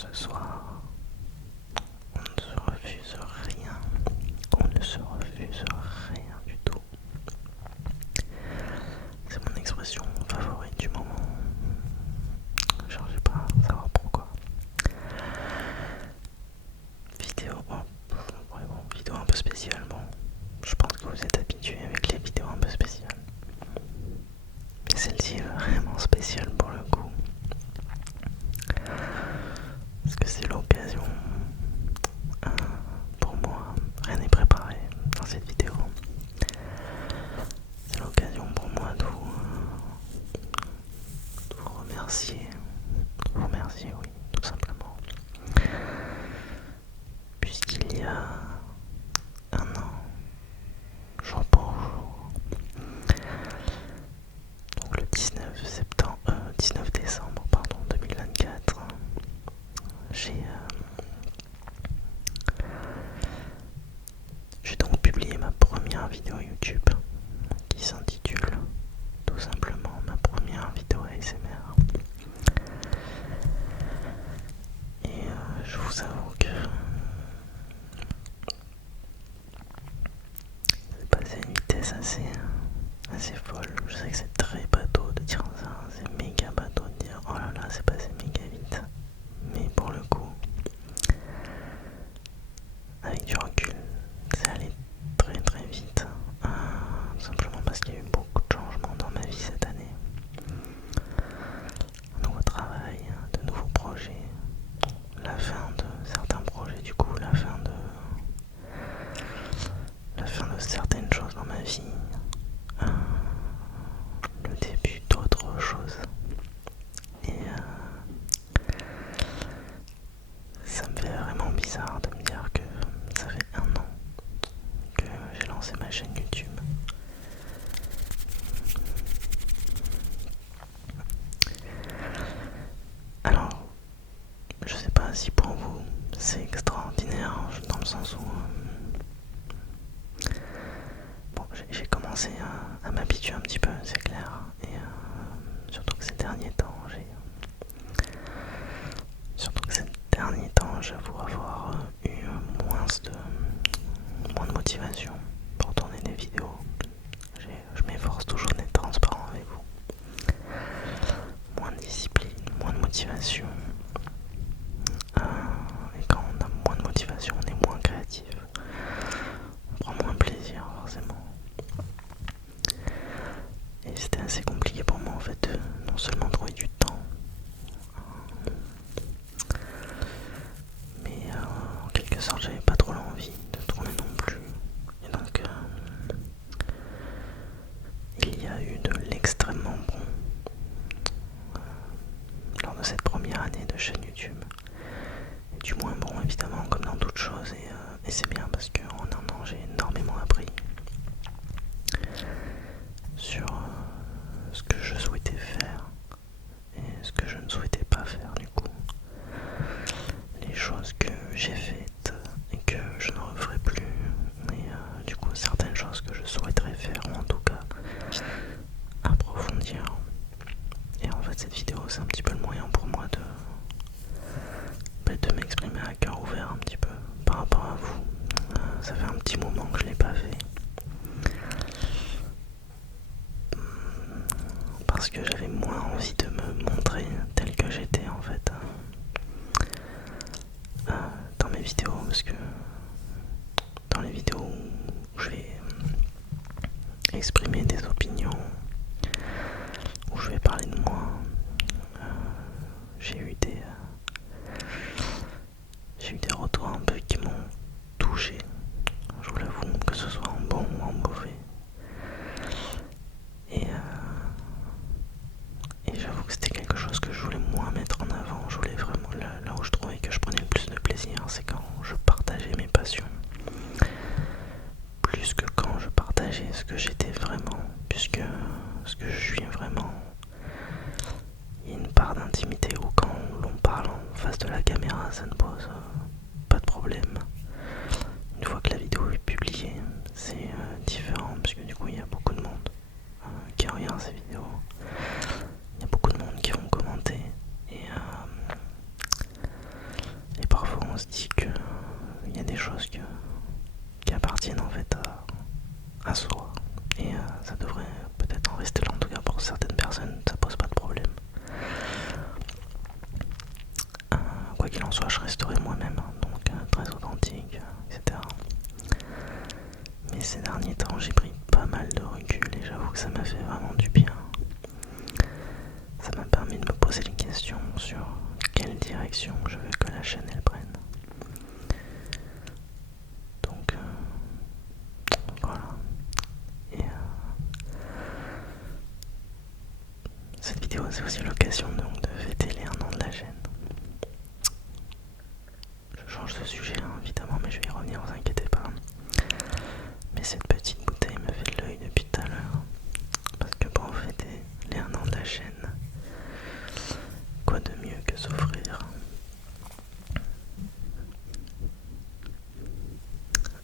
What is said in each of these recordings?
Ce soir, on ne se refuse rien. On ne se refuse rien du tout. C'est mon expression favorite du moment. Je sais pas savoir pourquoi. Vidéo, vraiment, vidéo un peu spéciale. Bon, je pense que vous êtes habitués avec les vidéos un peu spéciales. Mais celle-ci est vraiment spéciale pour le coup. Parce que c'est l'occasion, pour moi, rien n'est préparé dans cette vidéo. C'est l'occasion pour moi de vous remercier. De vous remercier, oui, tout simplement. Puisqu'il y a un an, jour pour jour, donc le 19 décembre 2024, j'ai donc publié ma première vidéo YouTube qui s'intitule tout simplement ma première vidéo ASMR. Et je vous avoue que c'est passé à une vitesse assez folle. Je sais que c'est très bateau de dire ça, c'est méga bateau de dire oh là là, c'est passé méga vite. Mais pour le coup, avec du recul, c'est allé très très vite. Tout simplement parce qu'il y a eu beaucoup de changements dans ma vie cette année. Un nouveau travail, de nouveaux projets, la fin de certains projets, du coup, la fin de certaines choses dans ma vie, le début d'autres choses. Et ça me fait vraiment bizarre de me dire que ça fait un an que j'ai lancé ma chaîne YouTube. Alors, je sais pas si pour vous c'est extraordinaire, dans le sens où bon, j'ai commencé à m'habituer un petit peu, c'est clair, et surtout que ces derniers temps, j'avoue avoir eu moins de motivation pour tourner des vidéos. Je m'efforce toujours d'être transparent avec vous. Moins de discipline, moins de motivation. Et quand on a moins de motivation, on est moins créatif. On prend moins de plaisir, forcément. Et c'était assez compliqué pour moi en fait de non seulement trouver du temps, mais en quelque sorte j'avais pas trop l'envie de tourner non plus. Et donc il y a eu de l'extrêmement bon lors de cette première année de chaîne YouTube. Et du moins bon évidemment comme dans toutes choses, et c'est bien parce qu'en un an j'ai énormément appris sur ce que je souhaitais faire et ce que je ne souhaitais pas faire du coup. Les choses que j'ai faites et que je ne referai plus, et du coup certaines choses que je souhaiterais faire, ou en tout cas approfondir. Et en fait cette vidéo c'est un petit peu le moyen pour moi de m'exprimer à cœur ouvert un petit peu par rapport à vous. Ça fait un petit moment que je l'ai pas fait, parce que j'avais moins envie de me montrer tel que j'étais en fait dans mes vidéos, parce que dans les vidéos où je vais exprimer des opinions, où je vais parler de moi, j'ai eu des retours un peu qui m'ont touché, je vous l'avoue, que ce soit en bon ou en mauvais. Et j'avoue que c'était quelque chose que je voulais moins mettre en avant. Je voulais vraiment, là où je trouvais que je prenais le plus de plaisir, c'est quand je partageais mes passions, plus que quand je partageais ce que j'étais vraiment, puisque ce que je suis vraiment, il y a une part d'intimité où quand l'on parle en face de la caméra, ça ne pose pas de problème. Une fois que la vidéo est publiée, c'est différent, puisque du coup il y a beaucoup de monde qui regarde ces vidéos. Il y a beaucoup de monde qui vont commenter, et se dit que il y a des choses qui appartiennent en fait à soi. Et ça devrait peut-être en rester là, en tout cas pour certaines personnes, ça pose pas de problème. Quoi qu'il en soit, je resterai moi-même, donc très authentique, etc. Mais ces derniers temps, j'ai pris pas mal de recul et j'avoue que ça m'a fait vraiment du bien. Ça m'a permis de me poser des questions sur quelle direction je veux que la chaîne elle prenne. Donc voilà. Et cette vidéo c'est aussi l'occasion donc de fêter les 1 an de la chaîne. Je change de sujet évidemment, mais je vais y revenir, vous inquiétez pas. Mais cette petite bouteille me fait de l'œil depuis tout à l'heure. Parce que pour fêter les 1 an de la chaîne, quoi de mieux que s'offrir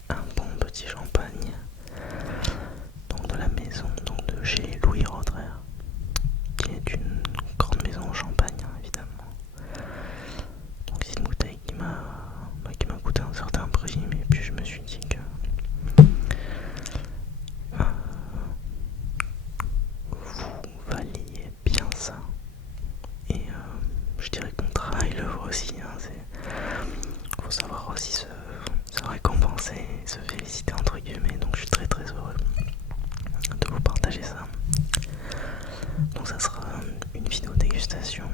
un bon petit champagne, donc de la maison, donc de chez Louis Roederer, qui est une grande maison en Champagne évidemment. Donc c'est une bouteille qui m'a coûté un certain prix, mais puis je me suis dit que vous valiez bien ça. Et je dirais que mon travail le vaut aussi. Faut savoir aussi se récompenser, se féliciter entre guillemets. Donc je suis très très heureux de vous partager ça. Donc ça sera une vidéo dégustation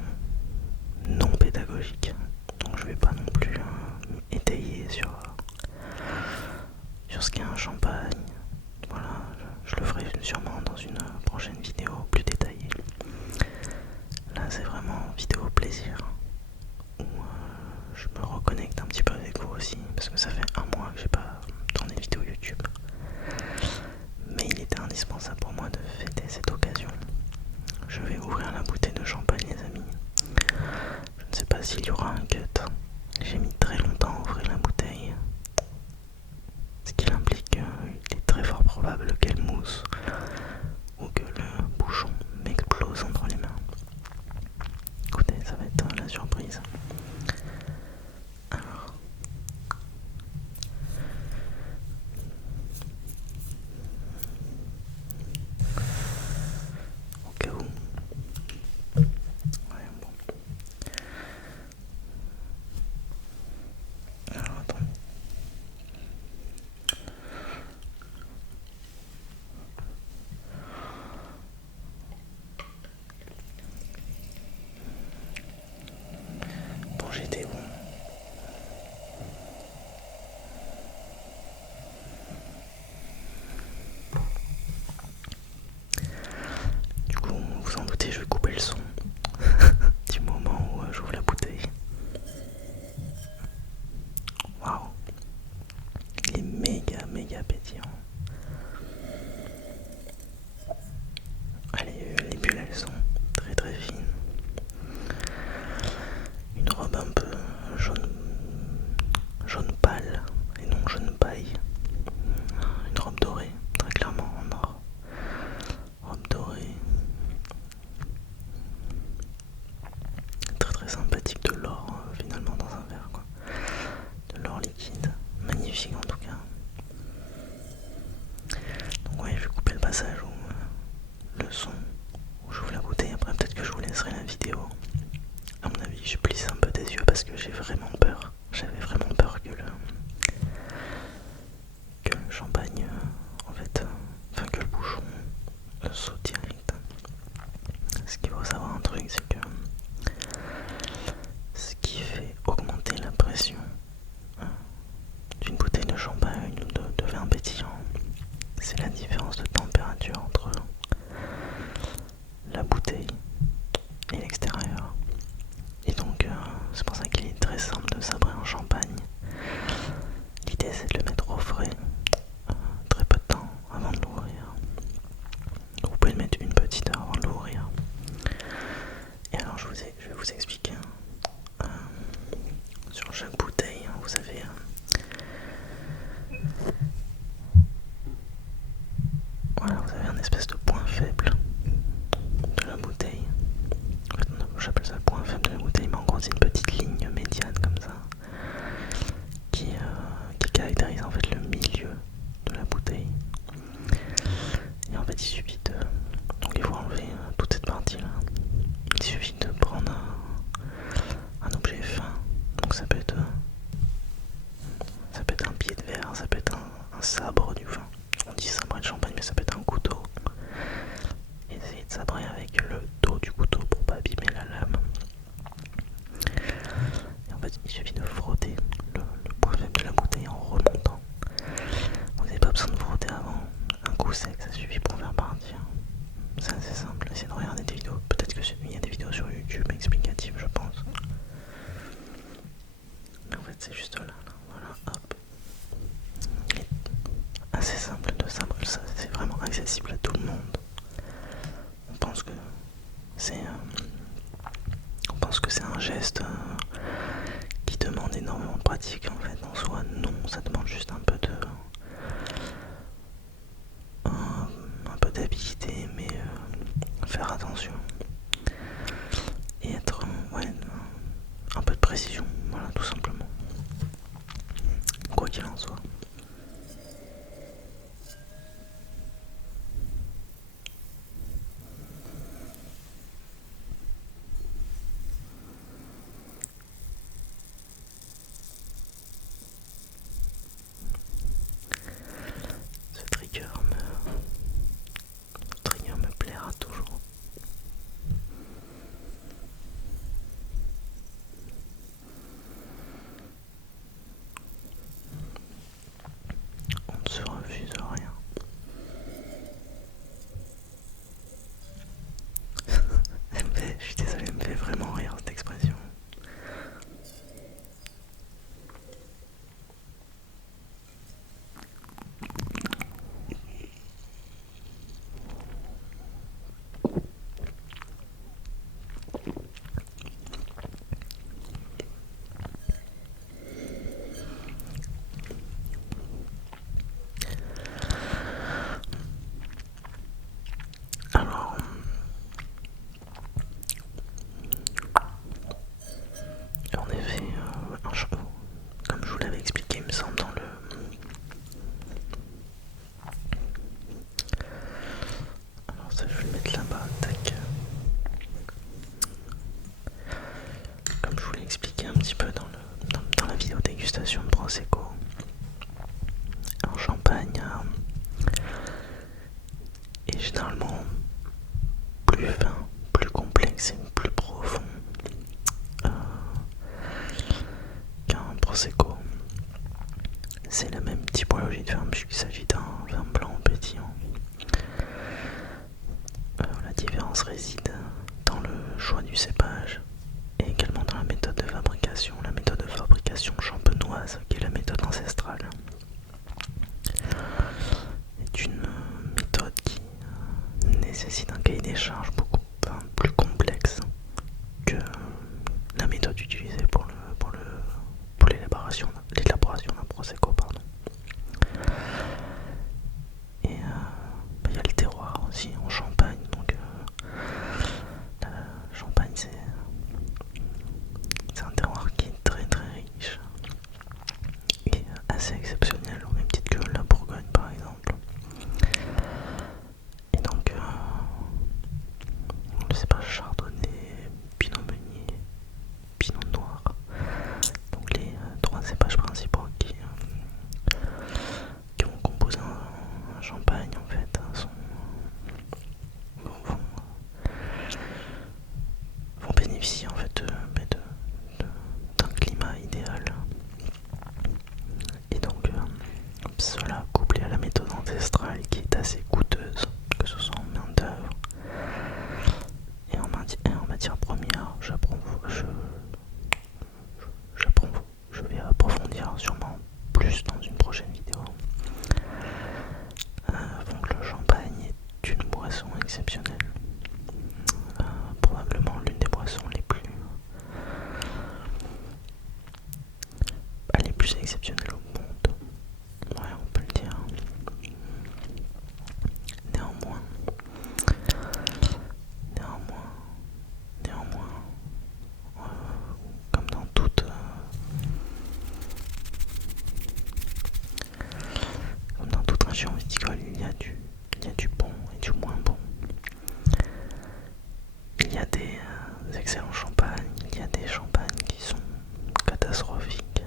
non pédagogique. Donc je vais pas non plus étayer sur ce qu'est un champagne. Voilà, je le ferai sûrement dans une prochaine vidéo plus détaillée. Là c'est vraiment vidéo plaisir, où je me reconnecte un petit peu avec vous aussi, parce que ça fait 1 mois que j'ai pas tourné de vidéo YouTube. Mais il était indispensable pour moi de fêter cette occasion. Je vais ouvrir la bouteille de champagne les amis. Je ne sais pas s'il y aura un cut. J'ai mis très longtemps à ouvrir la bouteille. Ce qui implique qu'il est très fort probable qu'elle mousse ou que le bouchon m'explose entre les mains. Écoutez, ça va être la surprise. Alors, au cas où. Ouais, bon. Alors, attends. Bon, j'étais où? Du coup, vous vous en doutez, je vais couper le son du moment où j'ouvre la bouteille. Waouh, il est méga pétillant. Allez, les bulles elles sont très fines. Une robe un peu jaune pâle et non jaune paille. Une robe dorée, très clairement en or. Robe dorée. Très sympathique, de l'or finalement dans un verre quoi. De l'or liquide, magnifique en tout cas. Donc ouais, je vais couper le passage où le son, où j'ouvre la bouteille. Après peut-être que je vous laisserai la vidéo. À mon avis je plisse un peu des yeux parce que j'ai vraiment peur. J'avais vraiment peur que le champagne en fait, enfin que le bouchon saute direct. Ce qu'il faut savoir un truc, c'est que ce qui fait augmenter la pression d'une bouteille de champagne ou de vin pétillant, c'est la différence de température entre la bouteille et l'extérieur. Et donc c'est pour ça qu'il est très simple de sabrer un champagne. L'idée c'est de le mettre au frais très peu de temps avant de l'ouvrir. Vous pouvez le mettre une petite heure avant de l'ouvrir. Et alors je vais vous expliquer. Sur chaque bouteille, vous avez voilà, vous avez un espèce de point faible de la bouteille. En fait, j'appelle ça le point faible de la bouteille, mais en gros c'est une petite ligne médiane comme ça. fait, il suffit de frotter le point faible de la bouteille en remontant. Vous n'avez pas besoin de frotter avant. Un coup sec, ça suffit pour faire partir. C'est assez simple. Essayez de regarder des vidéos. Peut-être qu'il y a des vidéos sur YouTube explicatives, je pense. Mais en fait, c'est juste là. Voilà, hop. Et assez simple de sabre. Ça, c'est vraiment accessible à tout le monde. On pense que c'est un geste qui demande énormément de pratique. En fait, en soi, non, ça demande juste un peu d'habilité, mais faire attention et être un peu de précision, voilà, tout simplement. Quoi qu'il en soit. Ce trigger me plaira toujours. On ne se refuse rien. Je suis désolé, elle me fait vraiment rire cette expression. Alors, en effet, comme je vous l'avais expliqué, il me semble, dans le... Alors ça, je vais le mettre là-bas, tac. Comme je vous l'ai expliqué un petit peu dans la vidéo dégustation de Prosecco, un champagne est généralement plus fin, plus complexe et plus profond qu'un Prosecco. C'est la même typologie de vin puisqu'il s'agit d'un vin blanc pétillant. La différence réside dans le choix du cépage et également dans la méthode de fabrication. La méthode de fabrication champenoise, qui est la méthode ancestrale, est une méthode qui nécessite un cahier des charges beaucoup plus complexe que la méthode utilisée pour l'élaboration d'un Prosecco, pardon. Et il y a le terroir aussi en Champagne, donc la Champagne c'est un terroir qui est très très riche et assez exceptionnel, au même titre que la Bourgogne par exemple. Et donc le cépage chardonnay, pinot meunier, pinot noir, donc les trois cépages principaux qui vont composer un champagne en fait vont bénéficier en fait d'un climat idéal. Et donc cela couplé à la méthode ancestrale qui est assez coûteuse, que ce soit en main d'œuvre et en matière première, je vais approfondir sûrement plus dans une prochaine vidéo. Donc le champagne est une boisson exceptionnelle, probablement l'une des boissons les plus exceptionnelles au monde. Ouais, on peut le dire. Néanmoins, comme dans toute région viticole, il y a du bon et du moins bon. Il y a des excellents champagnes, il y a des champagnes qui sont catastrophiques.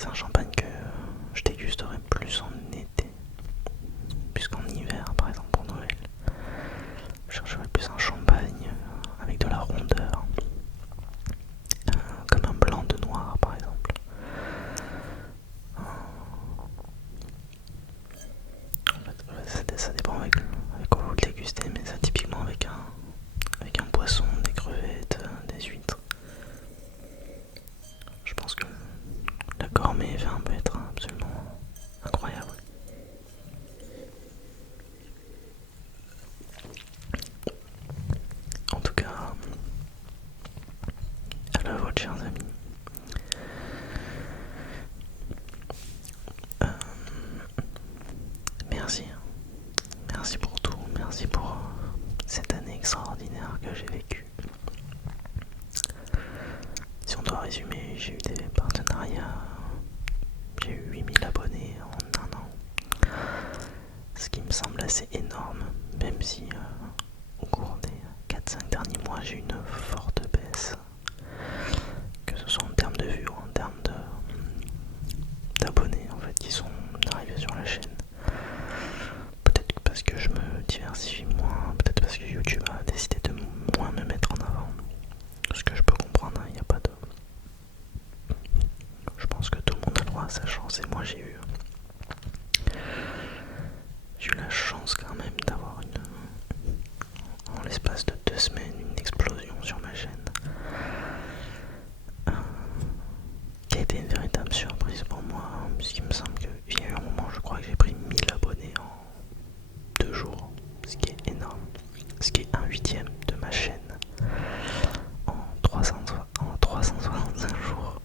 c'est un champagne que je dégusterai plus en été, puisqu'en hiver, par exemple pour Noël, je chercherai plus un champagne avec de la rondeur, comme un blanc de noir par exemple. En fait, ça dépend avec quoi vous le dégustez, mais ça typiquement avec un poisson, des crevettes, des huîtres. Je pense que la gourmet vin peut être absolument incroyable. En tout cas, à la vôtre, chers amis. Merci. Merci pour tout. Merci pour cette année extraordinaire que j'ai vécue. Si on doit résumer, j'ai eu des partenariats. J'ai eu 8000 abonnés en un an. Ce qui me semble assez énorme, même si au cours des 4-5 derniers mois, j'ai eu une forte baisse. Que ce soit en termes de vues ou en termes d'abonnés en fait qui sont arrivés sur la chaîne. Peut-être parce que je me diversifie moins, peut-être parce que YouTube a décidé de moins me mettre en avant. Ce que je peux comprendre, il n'y a pas de... Je pense que tout le monde a le droit à sa chance et moi j'ai eu la chance quand même d'avoir en l'espace de 2 semaines une explosion sur ma chaîne. Qui a été une véritable surprise pour moi, puisqu'il me semble qu'il y a eu un moment, je crois que j'ai pris 1000 abonnés en 2 jours, ce qui est énorme, ce qui est 1/8 de ma chaîne en 365 jours.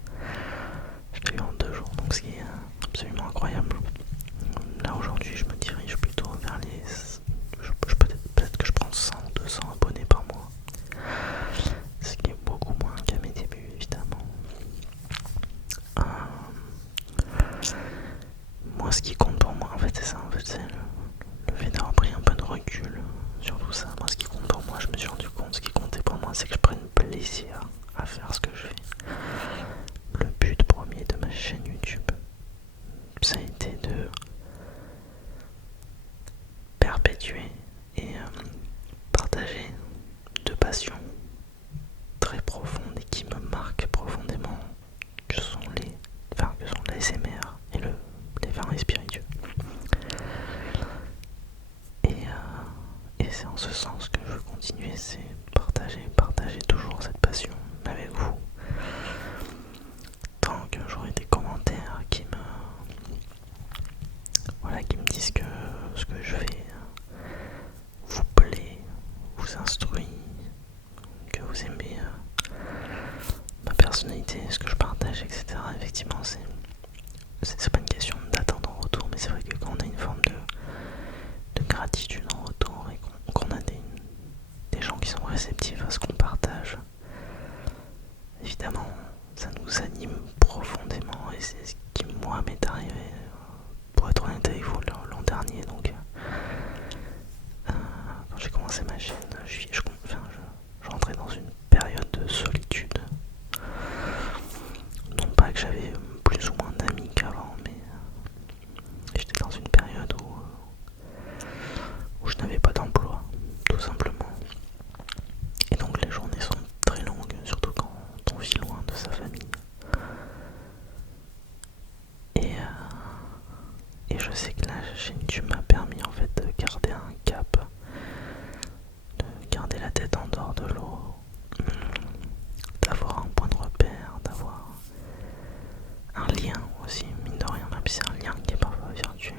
Je l'ai eu en 2 jours, donc ce qui est absolument incroyable. Là aujourd'hui, je me dirige plutôt vers les... Peut-être que je prends 100 ou 200 abonnés par mois, ce qui est beaucoup moins qu'à mes débuts évidemment. Moi, ce qui compte pour moi, en fait, c'est ça. En fait, c'est le fait d'avoir pris un peu de recul sur tout ça. Moi, ce qui compte pour moi, je me suis rendu compte, ce qui comptait pour moi, c'est que je prenne plaisir à faire ce que je fais. Le but premier de ma chaîne YouTube, ça a été de perpétuer et partager deux passions très profondes et qui me marquent profondément, que sont l'ASMR et les vins spiritueux. Et c'est en ce sens que je veux continuer, c'est partager toujours cette passion avec vous. Tant que j'aurai des commentaires qui me disent que ce que je fais vous plaît, vous instruit, que vous aimez ma personnalité, ce que je partage, etc. Effectivement, c'est pas une question d'attente en retour, mais c'est vrai que quand on a une forme de gratitude en retour et qu'on a des gens qui sont réceptifs à ce qu'on partage, évidemment, ça nous anime profondément et c'est ce qui, moi, m'est arrivé, pour être honnête avec vous, l'an dernier. Donc, quand j'ai commencé ma chaîne, je rentrais dans une période de solitude. Non pas que j'avais plus ou moins d'amis qu'avant, mais j'étais dans une période où je n'avais pas d'emploi, tout simplement. Et donc les journées sont très longues, surtout quand on vit loin de sa famille. Et je sais que la chaîne YouTube m'a permis en fait de garder un cap, de garder la tête en dehors de l'eau, d'avoir un point de repère, d'avoir un lien aussi, mine de rien, même si c'est un lien qui est parfois virtuel.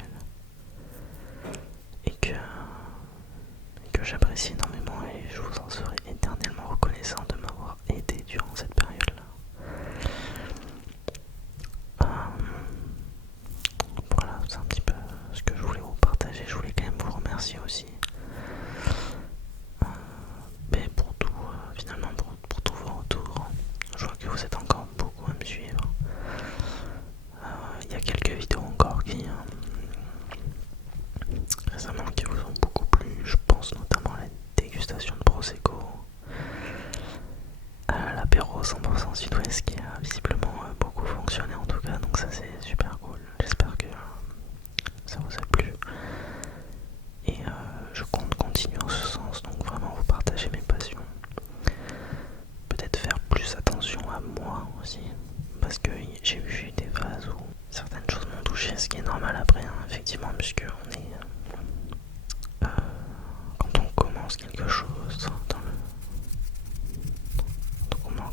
Et que j'apprécie énormément et je vous en serai éternellement reconnaissant de m'avoir aidé durant cette période-là. Voilà, c'est un petit peu ce que je voulais vous partager. Je voulais quand même vous remercier aussi mais pour Donc ça c'est super cool, j'espère que ça vous a plu. Et je compte continuer en ce sens, donc vraiment vous partager mes passions. Peut-être faire plus attention à moi aussi, parce que j'ai eu des phases où certaines choses m'ont touché, ce qui est normal après, hein, effectivement, puisque on est... quand on commence quelque chose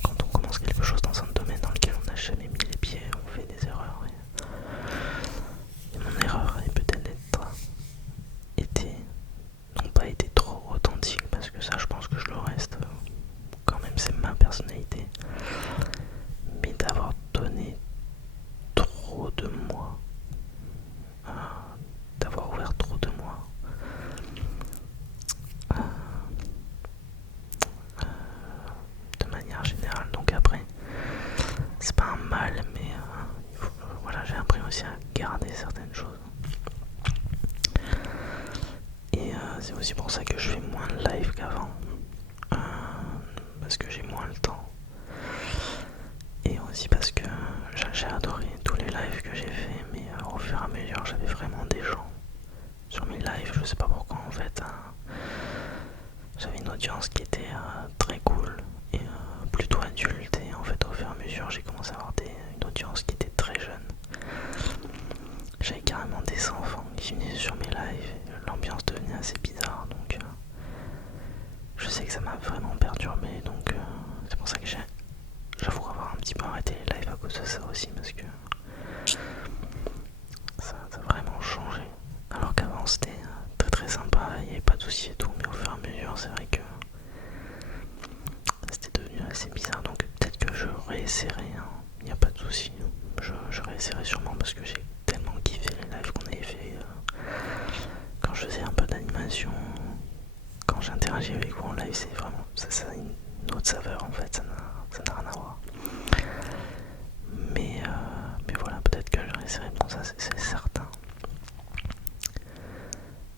quand on commence quelque chose dans un domaine dans lequel on n'a jamais mis les pieds, on fait des erreurs. Et mon erreur est peut-être n'ont pas été trop authentiques, parce que ça je pense que je le reste quand même, c'est ma personnalité, mais d'avoir donné trop de moi, d'avoir ouvert trop de moi, de manière générale. Donc après, c'est pas un mal, mais voilà, j'ai appris aussi à garder certaines choses. Et c'est aussi pour ça que je fais moins de live qu'avant, parce que j'ai moins le temps. Et aussi parce que j'ai adoré tous les lives que j'ai fait, mais au fur et à mesure j'avais vraiment des gens sur mes lives, je sais pas pourquoi en fait. J'avais une audience qui était très cool et plutôt adulte, et en fait au fur et à mesure j'ai commencé à avoir une audience qui était très jeune. J'avais carrément des enfants qui venaient sur mes lives, l'ambiance devenait assez bizarre, donc je sais que ça m'a vraiment perturbé, donc c'est pour ça que j'avoue avoir un petit peu arrêté les lives à cause de ça aussi, parce que ça a vraiment changé. Alors qu'avant c'était très très sympa, il n'y avait pas de soucis et tout, mais au fur et à mesure c'est vrai que c'était devenu assez bizarre, donc peut-être que je réessayerai, hein. Il n'y a pas de soucis, je réessayerai sûrement, parce que j'ai tellement kiffé les lives qu'on avait fait quand je faisais un peu d'animation, quand j'interagis avec vous en live, c'est vraiment, ça a une autre saveur en fait, ça n'a rien à voir. Mais voilà, peut-être que je réessayerai, bon ça c'est certain.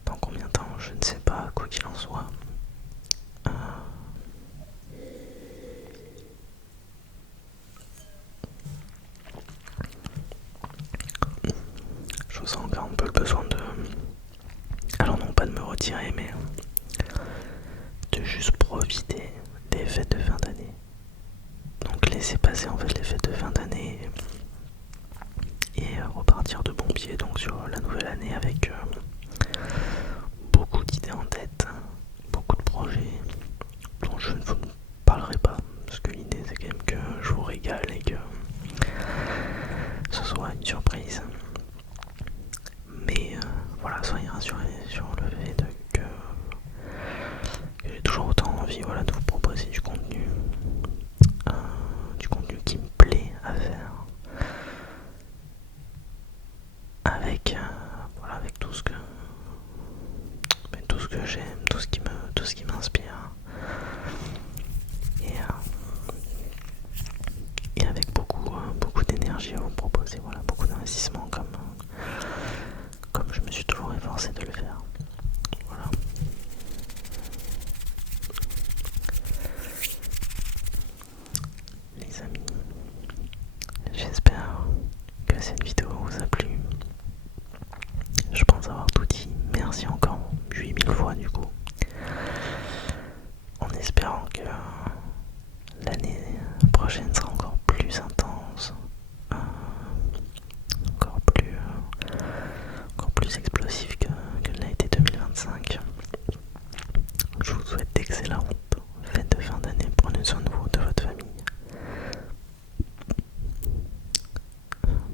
Dans combien de temps, je ne sais pas, quoi qu'il en soit. Je ressens encore un peu le besoin de... Alors non pas de me retirer, mais de juste profiter des fêtes de fin d'année. Donc laisser passer en fait les fêtes de fin d'année et repartir de bon pied donc sur la nouvelle année avec beaucoup d'idées en tête, beaucoup de projets dont je ne vous parlerai pas, parce que l'idée c'est quand même que je vous régale et que ce soit une surprise. Mais voilà, soyez rassurés sur le fait que j'ai toujours autant envie, voilà, de vous proposer du contenu qui me plaît à faire, avec voilà, avec tout ce que j'aime, tout ce qui m'inspire, et avec beaucoup d'énergie à vous proposer, voilà, beaucoup d'investissement comme je me suis toujours efforcé de le faire. Voilà. Les amis, j'espère que cette vidéo vous a plu. Je pense avoir tout dit. Merci encore 8000 fois du coup. En espérant que l'année prochaine sera encore plus intense, encore plus explosif que l'a été 2025. Je vous souhaite d'excellentes fêtes de fin d'année. Prenez soin de vous, de votre famille.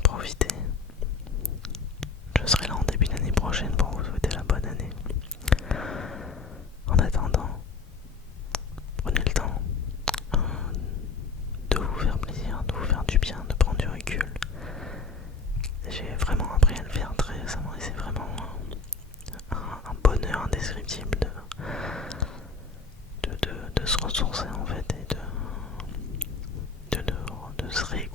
Profitez. Je serai là en début d'année prochaine pour vous souhaiter la bonne année. En attendant, prenez le temps de vous faire plaisir, de vous faire du bien, de prendre du recul. J'ai vraiment appris à le faire très récemment, et c'est vraiment un bonheur indescriptible de se ressourcer en fait, et de se réécouter